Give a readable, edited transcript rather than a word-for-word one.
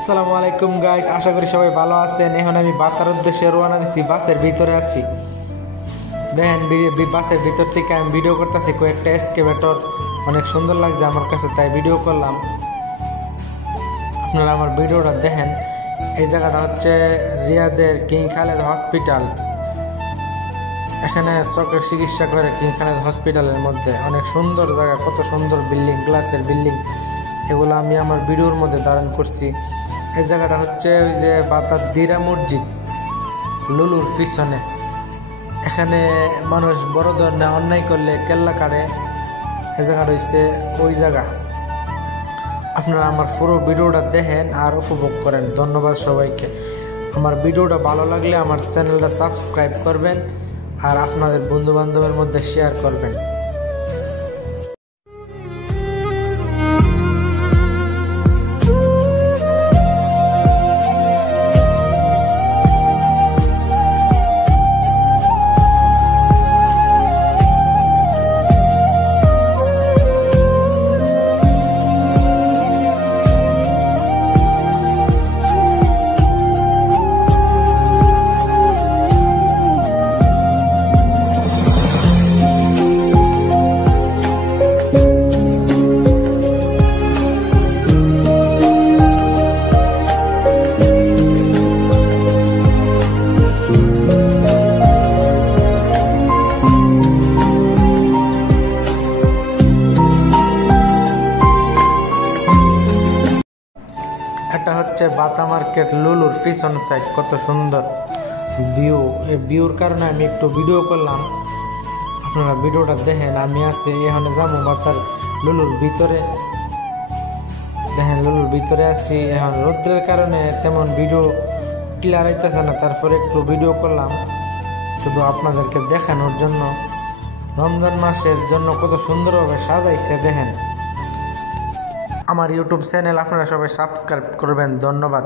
আসসালামু আলাইকুম গাইস, আশা করি সবাই ভালো আছেন। এখন আমি বাতার উদ্দেশ্যে রওনা দিচ্ছি। বাসের ভিতরে আছি, দেখেন বাসের ভিতর থেকে আমি ভিডিও করতেছি। কয়েকটা এক্সকেভেটর অনেক সুন্দর লাগছে আমার কাছে, তাই ভিডিও করলাম। আপনারা আমার ভিডিওটা দেখেন। এই জায়গাটা হচ্ছে রিয়াদের কিং খালেদ হসপিটাল। এখানে চোখের চিকিৎসা করে কিং খালেদ হসপিটালের মধ্যে। অনেক সুন্দর জায়গা, কত সুন্দর বিল্ডিং, গ্লাসের বিল্ডিং। এগুলো আমি আমার ভিডিওর মধ্যে ধারণ করছি। এই জায়গাটা হচ্ছে ওই যে বাতার দিরা মসজিদ, লুলুর পিছনে। এখানে মানুষ বড় ধরনের অন্যায় করলে কেল্লা কাটে। এই জায়গাটা হচ্ছে ওই জায়গা। আপনারা আমার পুরো ভিডিওটা দেখেন আর উপভোগ করেন। ধন্যবাদ সবাইকে। আমার ভিডিওটা ভালো লাগলে আমার চ্যানেলটা সাবস্ক্রাইব করবেন আর আপনাদের বন্ধু বান্ধবের মধ্যে শেয়ার করবেন। এটা হচ্ছে বাতা মার্কেট, লুলুর পিছন সাইড। কত সুন্দর ভিউ। এই ভিউর কারণে আমি একটু ভিডিও করলাম। আপনারা ভিডিওটা দেখেন। আমি আছি এখানে যাবো বাতার লুলুর ভিতরে। দেখেন লুলুর ভিতরে আছি। এখন রৌদ্রের কারণে তেমন ভিডিও ক্লিয়ার হইতেছে না, তারপরে একটু ভিডিও করলাম শুধু আপনাদেরকে দেখানোর জন্য। রমজান মাসের জন্য কত সুন্দরভাবে সাজাইছে দেখেন। আমার ইউটিউব চ্যানেল আপনারা সবাই সাবস্ক্রাইব করবেন। ধন্যবাদ।